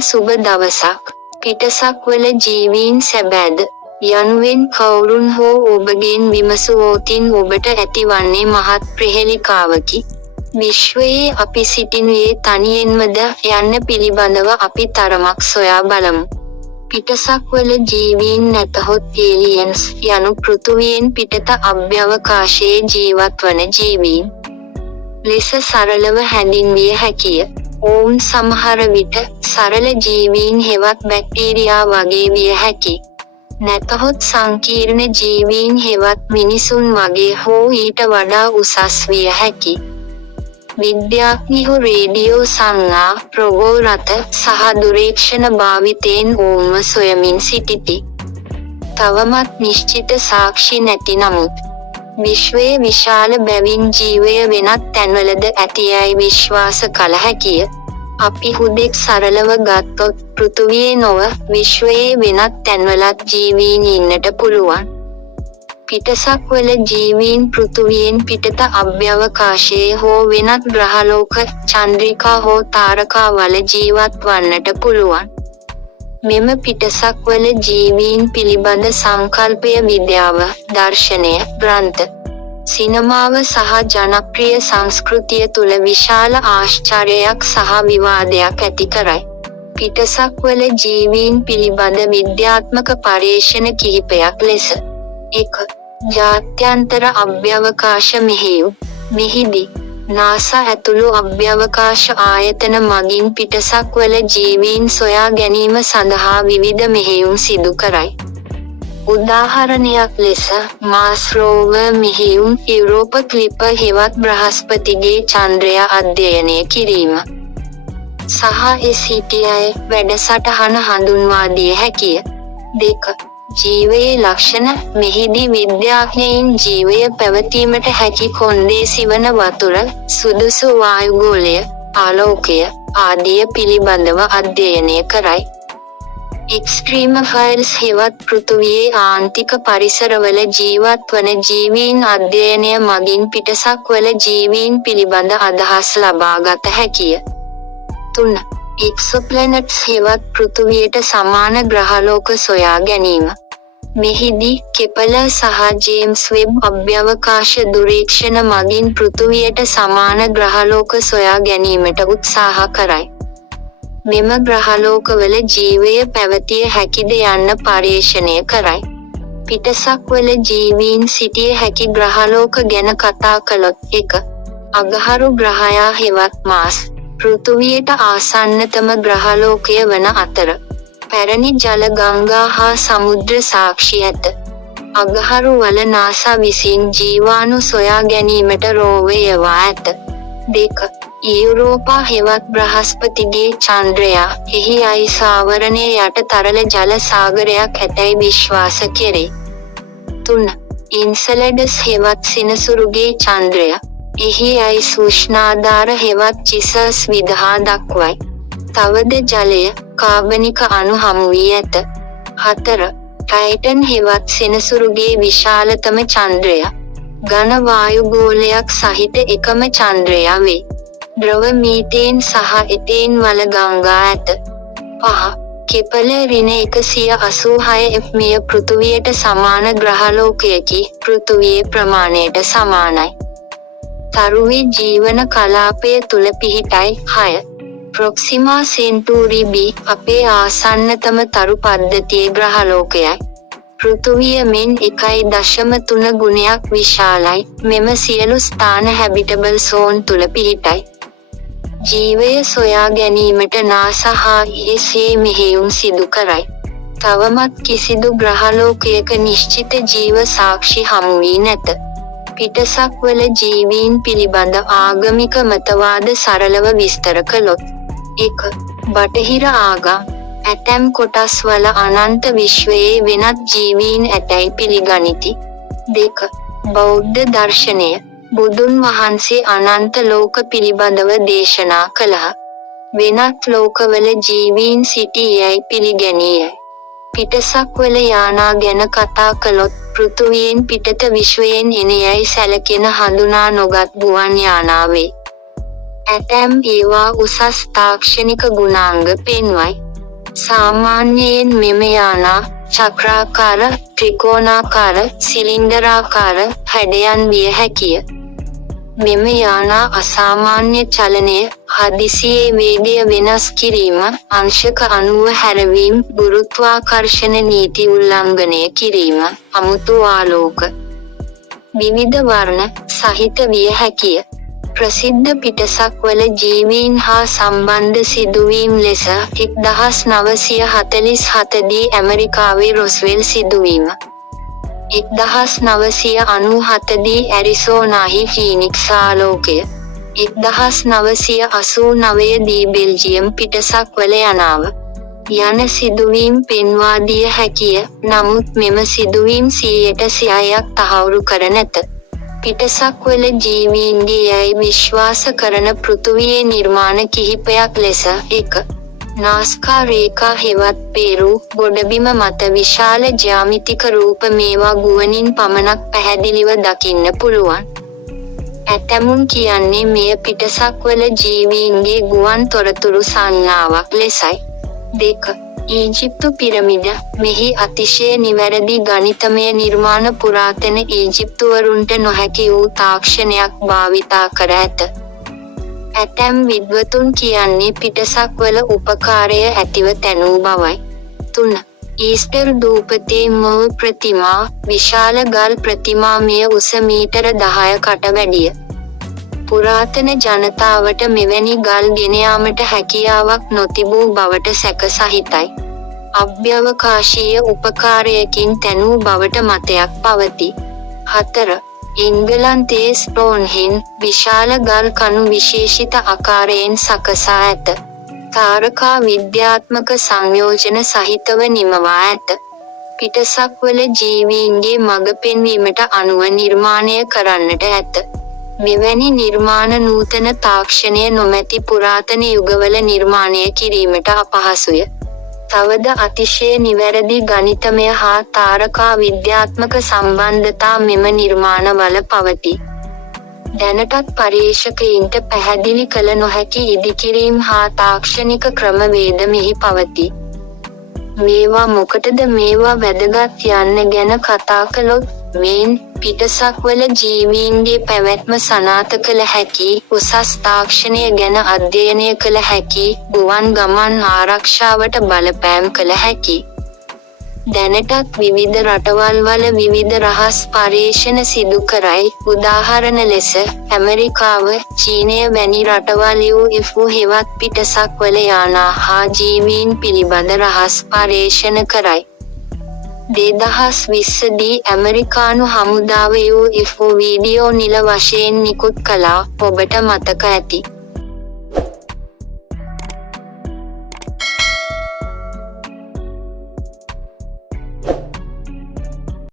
සුබ දවසක්. පිටසක්වල ජීවීන් සැබෑද යනුවෙන් කවුරුන් හෝ ඔබගෙන් විමසුවොතින් ඔබට ඇතිවන්නේ මහත් ප්‍රහෙලිකාවකි. විශ්වයේ අපි සිටිනුයේ තනියෙන්මද යන්න පිළිබඳව අපි තරමක් සොයා බලමු. පිටසක්වල ජීවීන් නැතහොත් ඒලියන්ස් යනු පෘථුවියෙන් පිටත අභ්‍යවකාශයේ ජීවත්වන ජීවීන් ලෙස සරලව හැඳින්විය හැකිය. ඔවුන් සමහර විට සරල ජීවීන් හෙවත් බැක්ටීරියා වගේ විය හැකි. නැතහොත් සංකීර්ණ ජීවීන් හෙවත් මිනිසුන් වගේ හෝ ඊට වඩා උසස් විය හැකි. විද්‍යාඥයෝ රේඩියෝ සංඥා, රෝබෝ රථ සහ දුරේක්ෂණ භාවිතයෙන් ඔවුන්ව සොයමින් සිටිති. තවමත් නිශ්චිත සාක්ෂි නැති නමුත් විශ්වයේ විශාල බැවින් ජීවය වෙනත් තැන්වලද ඇතියයි විශ්වාස කළ හැකිය. අපි හුදෙක් සරලව ගත්තොත් පෘථුවියේ නොව විශ්වයේ වෙනත් තැන්වලත් ජීවීන් ඉන්නට පුළුවන්. පිටසක්වල ජීවීන් පෘථුවියෙන් පිටත අභ්‍යවකාශයේ හෝ වෙනත් ග්‍රහලෝක, චන්ද්‍රිකා හෝ තාරකාවල ජීවත් වන්නට පුළුවන්. මෙම පිටසක්වල ජීවීන් පිළිබඳ සංකල්පය විද්‍යාව, දර්ශනය, ග්‍රන්ථ, සිනමාව සහ ජනප්‍රිය සංස්කෘතිය තුළ විශාල ආශ්චර්යයක් සහ විවාදයක් ඇති කරයි. පිටසක්වල ජීවීන් පිළිබඳ විද්‍යාත්මක පර්යේෂණ කිහිපයක් ලෙස 1. ජාත්‍යන්තර අභ්‍යවකාශ මෙහෙයුම්. මෙහිදී නාසා ඇතුළු අභ්‍යවකාශ ආයතන මගින් පිටසක්වල ජීවීන් සොයා ගැනීම සඳහා විවිධ මෙහෙයුම් සිදු කරයි. උදාහරණයක් ලෙස මාස් රෝවර් මෙහෙයුම්, යුරෝප ක්ලිපර් හෙවත් බ්‍රහස්පතිගේ චන්ද්‍රය අධ්‍යයනය කිරීම සහ SETI වැඩසටහන හඳුන්වා දිය හැකිය. 2. ජීවයේ ලක්ෂණ. මෙහිදී විද්‍යාඥයින් ජීවය පැවතීමට හැකි කොන්දේසි වන වතුර, සුදුසු වායුගෝලය, ආලෝකය ආදිය පිළිබඳව අධ්‍යයනය කරයි. එක්ස්ට්‍රීමොෆයිල්ස් හෙවත් පෘථුවියේ ආන්තික පරිසරවල ජීවත් වන ජීවීන් අධ්‍යයනය මගින් පිටසක්වල ජීවීන් පිළිබඳ අදහස් ලබා ගත හැකිය. 3. එක්සොප්ලැනට්ස් හෙවත් පෘථුවියට සමාන ග්‍රහලෝක සොයා ගැනීම. මෙහිදී කෙපලර් සහ ජේම්ස් වෙබ් අභ්‍යවකාශ දුරේක්ෂණ මගින් පෘථුවියට සමාන ග්‍රහලෝක සොයා ගැනීමට උත්සාහ කරයි. මෙම ග්‍රහලෝකවල ජීවය පැවතිය හැකිද යන්න පර්යේෂණය කරයි. පිටසක්වල ජීවීන් සිටිය හැකි ග්‍රහලෝක ගැන කතා කළොත් 1. අගහරු ග්‍රහයා හෙවත් මාස් පෘථුවියට ආසන්නතම ග්‍රහලෝකය වන අතර පැරණි ජල ගංගා හා සමුද්‍ර සාක්ෂි ඇත. අගහරු වල නාසා විසින් ජීවාණු සොයා ගැනීමට රෝවර් යවා ඇත. 2. යුරෝපා හෙවත් බ්‍රහස්පතිගේ චන්ද්‍රයා, එහි අයිස් ආවරණය යට තරල ජල සාගරයක් ඇතැයි විශ්වාස කෙරේ. 3. ඉන්සෙලඩස් හෙවත් සිනසුරුගේ චන්ද්‍රය, එහි අයිස් උෂ්ණාධාර හෙවත් චිසර්ස් විදහා දක්වයි. තවද ජලය, කාබනික අණු හමු වී ඇත. 4. ටයිටන් හෙවත් සෙනසුරුගේ විශාලතම චන්ද්‍රය, ඝන වායුගෝලයක් සහිත එකම චන්ද්‍රයා වේ. ද්‍රව මීතේන් සහ එතේන් වල ගංගා ඇත. 5. කෙපලර් ඍණ 186 f මෙය පෘථුවියට සමාන ග්‍රහලෝකයකි, පෘථුවියේ ප්‍රමාණයට සමානයි. තරුවේ ජීවන කලාපය තුල පිහිටයි. 6. ප්‍රොක්සිමා සෙන්ටූරි b අපේ ආසන්නතම තරු පද්ධතියේ ග්‍රහලෝකයයි. පෘථුවිය මෙන් 1.3 ගුණයක් විශාලයි. මෙම සියලු ස්ථාන හැබිටබල් සෝන් තුල පිහිටයි. ජීවය සොයා ගැනීමට නාසා හා ESA මෙහෙයුම් සිදු කරයි. තවමත් කිසිදු ග්‍රහලෝකයක නිශ්චිත ජීව සාක්ෂි හමු වී නැත. පිටසක්වල ජීවීන් පිළිබඳ ආගමික මතවාද සරලව විස්තර කළොත් 1. බටහිර ආගම් ඇතැම් කොටස් වල අනන්ත විශ්වයේ වෙනත් ජීවීන් ඇතැයි පිළිගනිති. 2. බෞද්ධ දර්ශනය බුදුන් වහන්සේ අනන්ත ලෝක පිළිබඳව දේශනා කළහ. වෙනත් ලෝකවල ජීවීන් සිටී යයි පිළිගැනීය. පිටසක්වල යානා ගැන කතා කළොත් පෘථුවියෙන් පිටත විශ්වයෙන් එන යයි සැලකෙන හඳුනා නොගත් ගුවන් යානා වේ. ඇතැම් ඒවා උසස් තාක්ෂණික ගුණාංග පෙන්වයි. සාමාන්‍යයෙන් මෙම යානා චක්‍රාකාර, ත්‍රිකෝණාකාර, සිලින්ඩරාකාර හැඩයන් විය හැකිය. මෙම යානා අසාමාන්‍ය චලනය, හදිසියේ වේගය වෙනස් කිරීම, අංශක අණුව හැරවීම, ගුරුත්වාකර්ෂණ නීති උල්ලංඝනය කිරීම, අමුතු ආලෝක විවිධ වර්ණ සහිත විය හැකිය. ප්‍රසිද්ධ පිටසක්වල ජීවීන් හා සම්බන්ධ සිදුවීම් ලෙස 1947 දී ඇමරිකාවේ රොස්වෙල් සිදුවීම, 1997 දී ඇරිසෝනාහි ෆීනික්ස් ආලෝකය, 1989 දී බෙල්ජියම් පිටසක්වල යනාව යන සිදුවීම් පෙන්වා දිය හැකිය. නමුත් මෙම සිදුවීම් 100% තහවුරු කර නැත. පිටසක්වල ජීවීන්ගේ යැයි විශ්වාස කරන පෘථුවියේ නිර්මාණ කිහිපයක් ලෙස 1. නාස්කා රේඛා හෙවත් පේරු ගොඩබිම මත විශාල ජ්‍යාමිතික රූප මේවා ගුවනින් පමණක් පැහැදිලිව දකින්න පුළුවන්. ඇතැමුන් කියන්නේ මෙය පිටසක්වල ජීවීන්ගේ ගුවන් තොරතුරු සංඥාවක් ලෙසයි. 2. ඊජිප්තු පිරමිඩ මෙහි අතිශය නිවැරදි ගණිතමය නිර්මාණ පුරාතන ඊජිප්තුවරුන්ට නොහැකි වූ තාක්ෂණයක් භාවිතා කර ඇත. ඇතැම් විද්වතුන් කියන්නේ පිටසක්වල උපකාරය ඇතිව තැනූ බවයි. 3. ඊස්ටර් දූපතේ මොව් ප්‍රතිමා විශාල ගල් ප්‍රතිමාමය උස මීටර 10කට වැඩිය. පුරාතන ජනතාවට මෙවැනි ගල් ගෙන යාමට හැකියාවක් නොතිබූ බවට සැක සහිතයි. අභ්‍යවකාශීය උපකාරයකින් තැනූ බවට මතයක් පවතී. 4. එංගලන්තයේ ස්ටෝන්හෙන්ජ් විශාල ගල් කණු විශේෂිත ආකාරයෙන් සකසා ඇත. තාරකා විද්‍යාත්මක සංයෝජන සහිතව නිමවා ඇත. පිටසක්වල ජීවීන්ගේ මඟ පෙන්වීමට අනුව නිර්මාණය කරන්නට ඇත. මෙවැනි නිර්මාණ නූතන තාක්ෂණය නොමැති පුරාතන යුගවල නිර්මාණය කිරීමට අපහසුය. තවද අතිශය නිවැරදි ගණිතමය හා තාරකා විද්‍යාත්මක සම්බන්ධතා මෙම නිර්මාණවල පවතී. දැනටත් පර්යේෂකයින්ට පැහැදිලි කළ නොහැකි ඉදිකිරීම් හා තාක්ෂණික ක්‍රමවේද මෙහි පවතී. මේවා මොකටද මේවා වැදගත් යන්න ගැන කතා කළොත් මෙන් පිටසක්වල ජීවීන්ගේ පැවැත්ම සනාථ කළ හැකි, උසස් තාක්ෂණය ගැන අධ්‍යයනය කළ හැකි, ගුවන් ගමන් ආරක්ෂාවට බලපෑම් කළ හැකි. දැනටත් විවිධ රටවල්වල විවිධ රහස් පර්යේෂණ සිදු කරයි. උදාහරණ ලෙස ඇමරිකාව, චීනය වැනි රටවල් UFO හෙවත් පිටසක්වල යානා හා ජීවීන් පිළිබඳ රහස් පර්යේෂණ කරයි. 2020 දී ඇමරිකානු හමුදාව UFO වීඩියෝ නිල වශයෙන් නිකුත් කළා. ඔබට මතක ඇති.